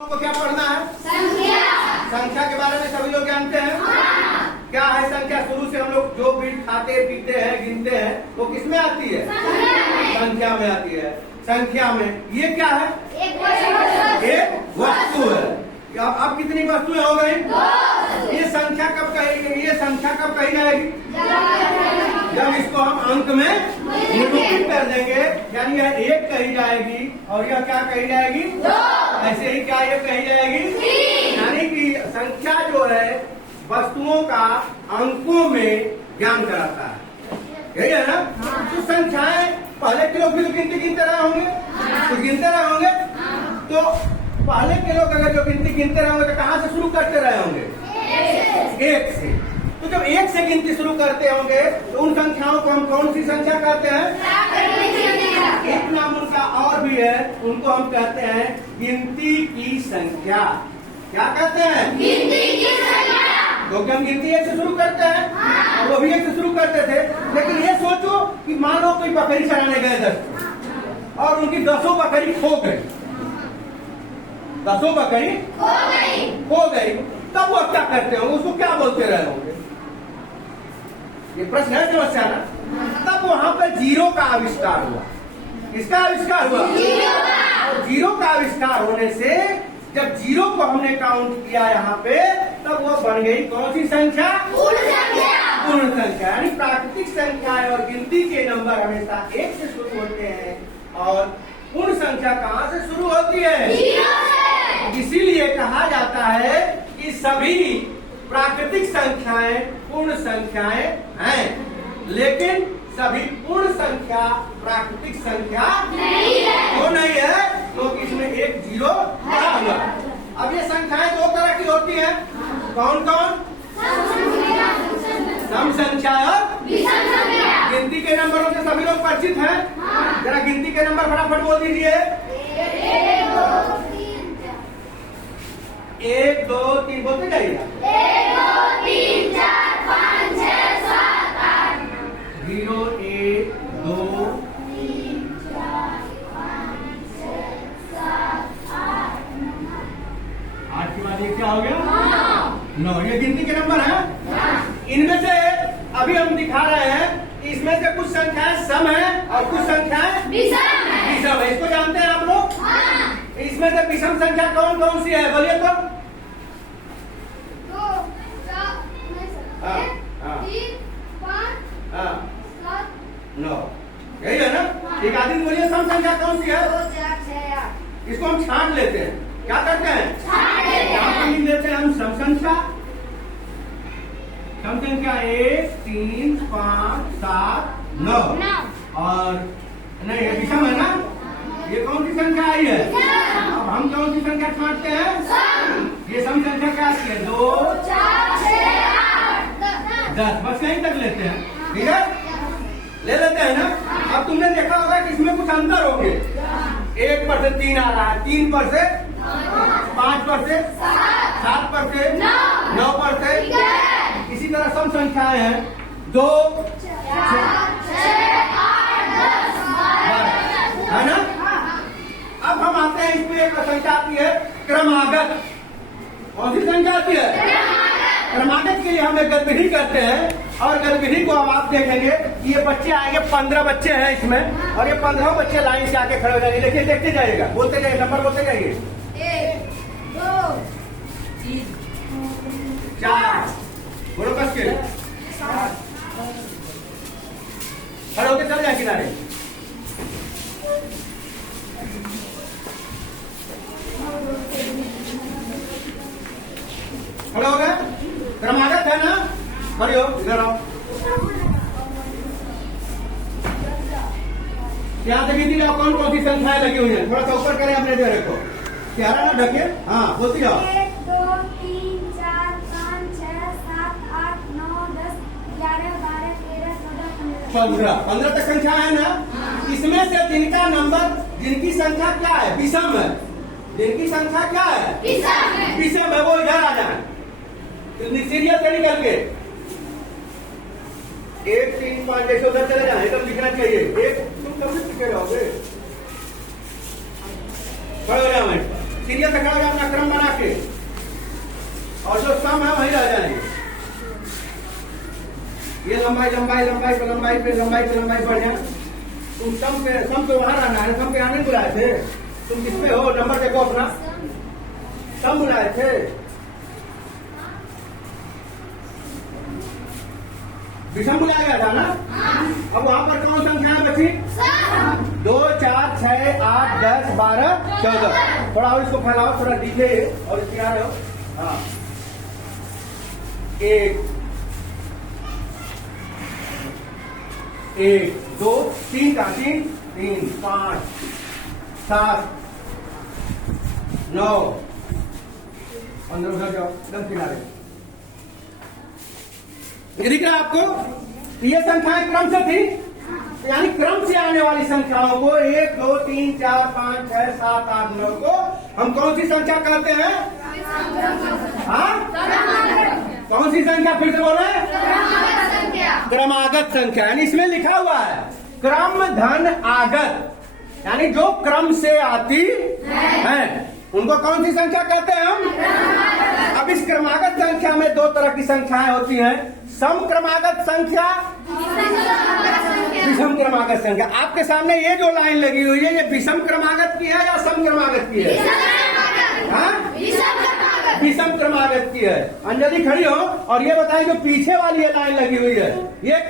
को क्या पढ़ना है? संख्या। संख्या के बारे में सभी लोग जानते हैं। हाँ। क्या है संख्या? शुरू से हम लोग जो भी खाते पीते हैं गिनते हैं वो किस में आती है? संख्या में आती है। संख्या में ये क्या है? एक वस्तु है। अब कितनी वस्तुएं हो गई? ये संख्या कब कही? ये संख्या कब कही जाएगी? जब इसको हम अंक में निरूपित कर देंगे, यानी यह एक कही जाएगी और यह क्या कही जाएगी? ऐसे ही क्या ये कही जाएगी? यानी कि संख्या जो है वस्तुओं का अंकों में ज्ञान कराता है। यही है ना? तो संख्याएं पहले के लोग भी तो गिनते रहे होंगे, तो गिनते रहे होंगे। तो पहले के लोग अगर जो गिनते रहे होंगे तो कहाँ से शुरू करते रहे होंगे? एक से। तो जब एक से गिनती शुरू करते होंगे तो उन संख्याओं को हम कौन सी संख्या कहते हैं? एक नाम उनका और भी है, उनको हम कहते हैं गिनती की संख्या। क्या कहते हैं? गिनती की संख्या। क्योंकि हम गिनती एक से शुरू करते हैं और वो भी एक से शुरू करते थे। लेकिन ये सोचो कि मान लो कोई बकरी चराने गए 10 और उनकी 10 बकरी खो गई। 10 बकरी खो गई, तब वो क्या करते होंगे? उसको क्या बोलते रहे होंगे? ये प्रश्न है, समस्या ना? तब वहां पर जीरो का आविष्कार हुआ। किसका आविष्कार हुआ? और जीरो का आविष्कार होने से जब जीरो को हमने काउंट किया यहाँ पे, तब वो बन गई कौन सी संख्या? पूर्ण संख्या। यानी प्राकृतिक संख्या और गिनती के नंबर हमेशा एक से शुरू होते हैं और पूर्ण संख्या कहाँ से शुरू होती है? इसीलिए कहा जाता है कि सभी प्राकृतिक संख्याएं पूर्ण संख्याएं हैं, लेकिन सभी पूर्ण संख्या प्राकृतिक संख्या नहीं है। क्यों नहीं है? क्योंकि इसमें एक जीरो बढ़ा हुआ। अब ये संख्याएं दो तरह की होती हैं। कौन कौन? सम संख्या और विषम संख्या। गिनती के नंबरों से सभी लोग परिचित हैं। जरा गिनती के नंबर फटाफट बोल दीजिए। 1 2 3 बोलते जाइएगा। 1 2 3 4 5 6 7 8 0 1 2 3 4 5 6 7 8 8 के बाद ये क्या हो गया? 9। ये गिनती के नंबर है। इनमें से अभी हम दिखा रहे हैं, इसमें से कुछ संख्याएं सम है और कुछ संख्याएं विषम है। इसको जानते हैं आप लोग? इसमें से विषम संख्या कौन कौन सी है? बोलिए तो। 2 4 हाँ, 3 5 7 9। यही है ना? एक आदमी बोलिए सम संख्या कौन सी है? 2 4 6 8। इसको हम छांट लेते हैं। क्या करते हैं? यहाँ पर लिख लेते हैं हम सम संख्या। सम संख्या 1 3 5 7 9 और नहीं, ये विषम है ना? ये कौन सी संख्या आई है? अब हम कौन सी संख्या छांटते हैं? ये सम संख्या क्या आती है? 2 4 6 8 10। बस यहीं तक लेते हैं। ठीक है, ले लेते हैं ना? अब तुमने देखा होगा कि इसमें कुछ अंतर हो गए। 1 पर से 3 आ रहा है, 3 पर से 5 पर से 7 पर से 9 पर से। इसी तरह सम संख्याएं हैं 2 है ना? अब हम आते हैं, इसमें एक संख्या आती है क्रमागत। कौन सी संख्या आती है? क्रमागत के लिए हम एक गतिविधि करते हैं और गतिविधि को अब आप देखेंगे कि ये बच्चे आएंगे, 15 बच्चे हैं इसमें और ये 15 बच्चे लाइन से आके खड़े हो जाएंगे। देखिए, देखते जाइएगा, बोलते जाइए, नंबर बोलते जाइए। 1 2 4 बोलो कस के। खड़े होकर चल जाए किनारे। खड़े हो गए? क्रमागत है ना? खड़े हो, इधर आओ। यहाँ से गिनती जाओ कौन कौन सी संख्याएं लगी हुई है। थोड़ा सा ऊपर करें अपने चेहरे को, चेहरा ना ढके। हाँ, बोलती जाओ। 1 2 3 4 5 6 7 8 9 10 11 12 13 14 15 तक संख्या है ना? इसमें से जिनका नंबर, जिनकी संख्या क्या है? विषम है। जिनकी संख्या क्या है? विषम है, वो इधर आ जाए सीरियल से निकल के। 1 3 5 जैसे उधर चले जाए, एकदम लिखना चाहिए। एक तुम कभी लिखे रहोगे? खड़े हो जाओ। सीरियल से खड़ा हो जाओ अपना क्रम बना के, और जो सम है वही रह जाएंगे। ये लंबाई लंबाई लंबाई पे लंबाई पे लंबाई पे लंबाई बढ़ जाए। तुम सम पे वहां रहना है, सम पे आने बुलाए थे, तुम किस पे हो? नंबर देखो अपना, सम बुलाए थे। विषम बुलाया गया था ना? अब वहां पर कौन संख्याएं बची? 2, 4, 6, 8, 10, 12, 14। थोड़ा और इसको फैलाओ, थोड़ा दिखे और इसके आ जाओ। हाँ, 1, 2, 3 का 3, 5, 7, 9। अंदर उधर जाओ, एकदम किनारे। दिख रहा आपको? ये संख्याएं क्रम से थी, यानी क्रम से आने वाली संख्याओं को 1, 2, 3, 4, 5, 6, 7, 8, 9 को हम कौन सी संख्या कहते हैं? हाँ, कौन सी संख्या? फिर से बोले, क्रमागत संख्या। यानी इसमें लिखा हुआ है क्रम धन आगत, यानी जो क्रम से आती है उनको कौन सी संख्या कहते हैं हम? अब इस क्रमागत संख्या में दो तरह की संख्याएं होती हैं, सम क्रमागत संख्या, विषम क्रमागत संख्या। आपके सामने ये जो लाइन लगी हुई है, ये विषम क्रमागत की है या सम क्रमागत की है? हाँ, विषम क्रमागत की है। अंजलि खड़ी हो और ये बताएं जो पीछे वाली ये लाइन लगी हुई है, ये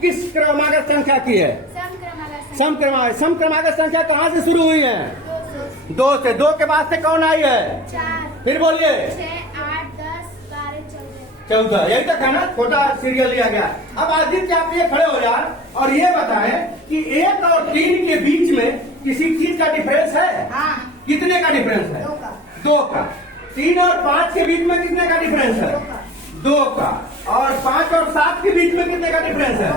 किस क्रमागत संख्या की है? सम क्रमागत। सम क्रमागत संख्या कहाँ से शुरू हुई है? 2 से। 2 के बाद से कौन आई है? 4, फिर बोलिए। 6, 8, 10, 12, 14। यही तक है ना? छोटा सीरियल लिया गया। अब आदित्य आप ये खड़े हो जाए और ये बताएं कि 1 और 3 के बीच में किसी चीज का डिफरेंस है? हाँ। कितने का डिफरेंस है? 2 का। 3 और 5 के बीच में कितने का डिफरेंस है? 2 का। और 5 और 7 के बीच में कितने का डिफरेंस है?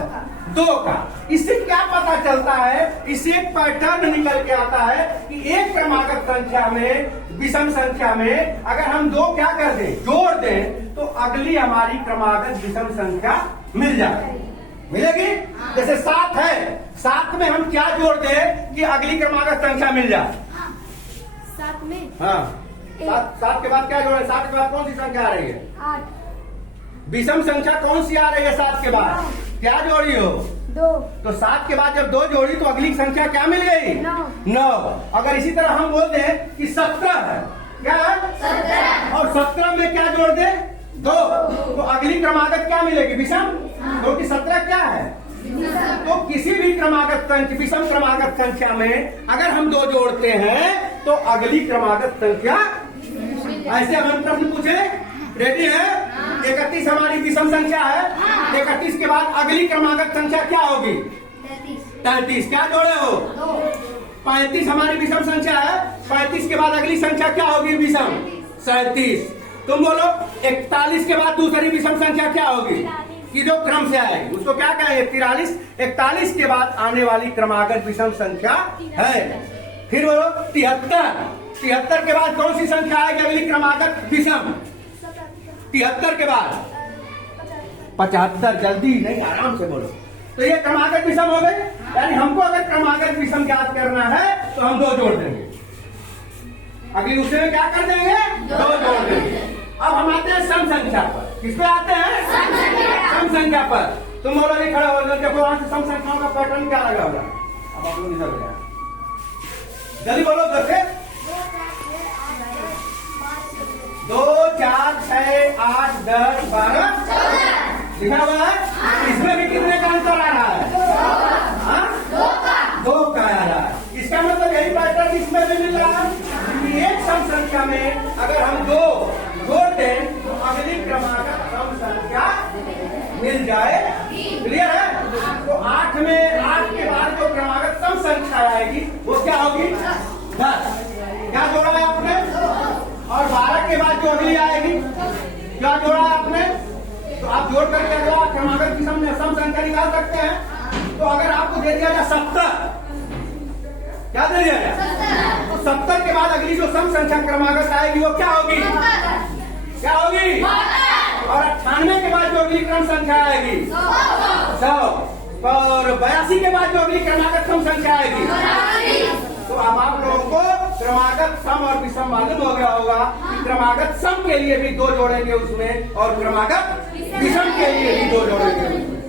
2 का। इससे क्या पता चलता है? इससे एक पैटर्न निकल के आता है कि एक क्रमागत संख्या में, विषम संख्या में अगर हम 2 क्या कर दें, जोड़ दें, तो अगली हमारी क्रमागत विषम संख्या मिल जाएगी। मिलेगी? जैसे 7 है, 7 में हम क्या जोड़ दें कि अगली क्रमागत संख्या मिल जाए? 7 में, हाँ, 7 के बाद क्या जोड़े? 7 के बाद कौन सी संख्या आ रही है? 8। विषम संख्या कौन सी आ रही है 7 के बाद? क्या जोड़ी हो? 2। तो 7 के बाद जब 2 जोड़ी तो अगली संख्या क्या मिल गई? 9। अगर इसी तरह हम बोल दें कि 17 है, क्या है? 17। और 17 में क्या जोड़ दे? 2, तो अगली क्रमागत क्या मिलेगी? विषम। क्योंकि 17 क्या है? तो किसी भी क्रमागत संख्या, विषम क्रमागत संख्या में अगर हम 2 जोड़ते हैं तो अगली क्रमागत संख्या, ऐसे हम प्रश्न पूछे, रेडी है? 31 हमारी विषम संख्या है। 31 के बाद अगली क्रमागत संख्या क्या होगी? 33। क्या जोड़े हो? 2। 35 हमारी विषम संख्या है। 35 के बाद अगली संख्या क्या होगी? विषम। 37। तुम बोलो 41 के बाद दूसरी विषम संख्या क्या होगी कि जो क्रम से आएगी? उसको क्या कहेंगे? 43। 41 के बाद आने वाली क्रमागत विषम संख्या है। फिर बोलो 73। 73 के बाद कौन सी संख्या आएगी अगली क्रमागत विषम? 73 के बाद 75। जल्दी नहीं, आराम से बोलो। तो ये क्रमागत विषम हो गए। यानी हमको अगर क्रमागत विषम ज्ञात करना है तो हम 2 जोड़ देंगे, अगली उसमें में क्या कर देंगे? 2 जोड़ देंगे। अब हम आते हैं सम संख्या पर। किस पे आते हैं? सम संख्या पर। तुम बोलो भी खड़ा हो, देखो वहां से सम संख्याओं का पैटर्न क्या लगा होगा। अब आप लोग इधर हो जाए, जल्दी बोलो। 2, 4, 6, 8, 10, 12 लिखा हुआ है। इसमें भी कितने का अंतर आ रहा है? 2 का आ रहा है। इसका मतलब यही पैटर्न इसमें भी मिल रहा है कि एक सम संख्या में अगर हम 2 जोड़ दें तो अगली क्रमागत सम संख्या मिल जाए। क्लियर है? तो 8 के बाद जो क्रमागत सम संख्या आएगी वो क्या होगी? 10। क्या जोड़ा है आपने? और 12 के बाद जो अगली आएगी, क्या जोड़ा है आपने? तो आप जोड़ करके अगला क्रमागत की सम संख्या निकाल सकते हैं। तो अगर आपको दे दिया जाए 70, क्या दे दिया जाए? तो 70 के बाद अगली जो सम संख्या क्रमागत आएगी वो क्या होगी? क्या होगी? और 98 के बाद जो अगली क्रम संख्या आएगी 100। और 82 के बाद जो अगली क्रमागत सम संख्या आएगी। तो अब आप लोगों को क्रमागत सम और विषम मालूम हो गया होगा कि क्रमागत सम के लिए भी 2 जोड़ेंगे उसमें और क्रमागत विषम